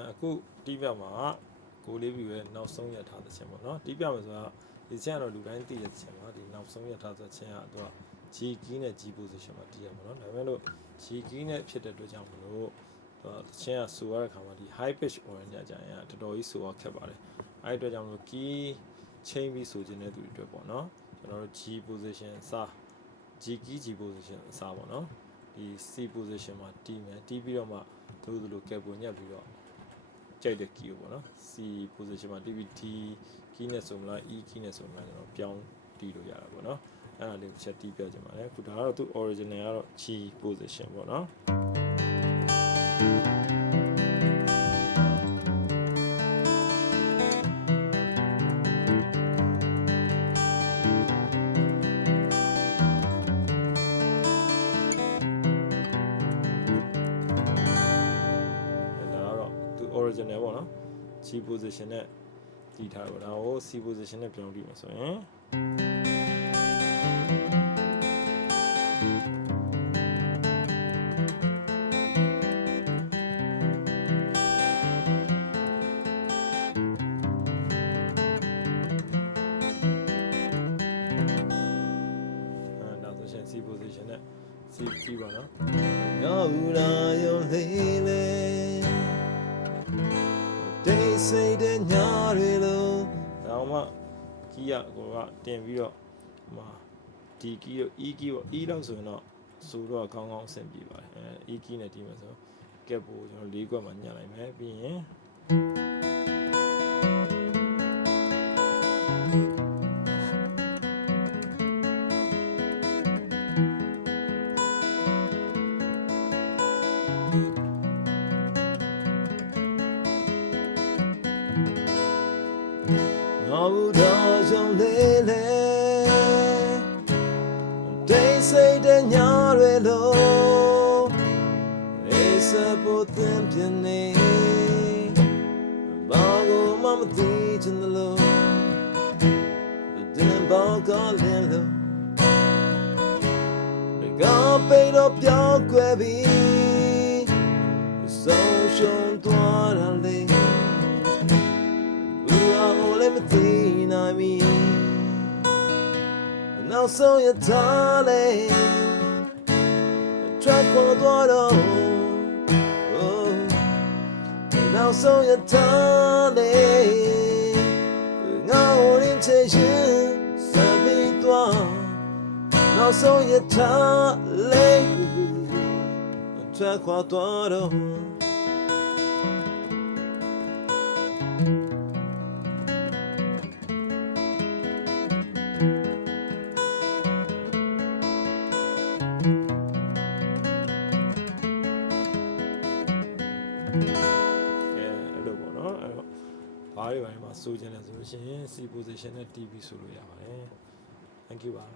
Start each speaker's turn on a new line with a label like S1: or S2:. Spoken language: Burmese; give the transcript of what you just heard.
S1: အဲအခုတီးပြမှာကိုလေးပြီပဲနောက်ဆုံးရထားတဲ့ချင်းပေါ့နော်တီးပြမှာဆိုတာဒီချင်းကတော့လူတိုင်းသိတဲ့ချင်းပါဒီနောက်ဆုံးရထားတဲ့ချင်းကသူက G key နဲ့ G position မှာတီးရမှာနော်ဒါပေမဲ့လို့ G key နဲ့ဖြစ်တဲ့အတွက်ကြောင့်မလို့သူကတချင်းကဆိုရတဲ့ခါမှာဒီ high pitch orange ကြရင်ကတော်တော်ကြီးဆိုရခက်ပါတယ်အဲ့ဒီအတွက်ကြောင့်မလို့ key ချိန်ပြီးဆိုခြင်းတဲ့သူတွေအတွက်ပေါ့နော်ကျွန်တော်တို့ G position အစား G key G position အစားပေါ့နော်ဒီ C position မှာတီးမယ်တီးပြီးတော့မှသူတို့လိုကက်ပုံညက်ပြီးတော့ ကြိုက်တဲ့ key ကိုပေါ့နော် C position မှာတီးပြီး D key နဲ့ဆိုမလား E key နဲ့ဆိုမလားကျွန်တော်ပြောင်းတီးလို့ရတာပေါ့နော်အဲ့ဒါလေးတစ်ချက်တီးပြကြပါမယ်အခုဒါကတော့သူ original ကတော့ G position ပေါ့နော် သူ original ပေါ့နော် G position နဲ့တည်ထားတော့ဒါကို C position နဲ့ပြောင်းပြီးမှာဆိုရင်အဲဒါဆိုရင် C position နဲ့ C key ပါနော်
S2: ရောက်လာရုံလေးလေ တိတ်ဆိတ်တဲ့ညတွေလို့
S1: ဒါမှကီးရကိုကတင်ပြီးတော့ဟိုမှာဒီကီးတော့ E ကီးပေါ့ E လောက်ဆိုရင်တော့ဆိုတော့ကောင်းကောင်းအဆင်ပြေပါတယ်အဲ E ကီးနဲ့တီးမယ်ဆိုကက်ပိုကျွန်တော်၄ခွက်မှညှပ်လိုက်မယ်ပြီးရင်
S2: ငါဘူးတော့ရုံလေးလေတိတ်ဆိတ်တဲ့ညတွေလို့အေးစပေါ်သင်ပြနေဘာကိုမှမသိချင်တယ်လို့တဲ့ဘောကလင်းလို့ငါပိတ်တော့ပြောင်းကွယ်ပြီဆုံးရှုံး Now so you darling Try for the Oh Now so you darling Now only chasing Seven Now so you darling Try for the
S1: အဲအဲ့လိုပေါ့နော်အဲ့တော့ဘားတွေဘာတွေမှာစိုးခြင်းလဲဆိုလို့ရှိရင် C position နဲ့ TV ဆိုလို့ရပါတယ် thank you ပါ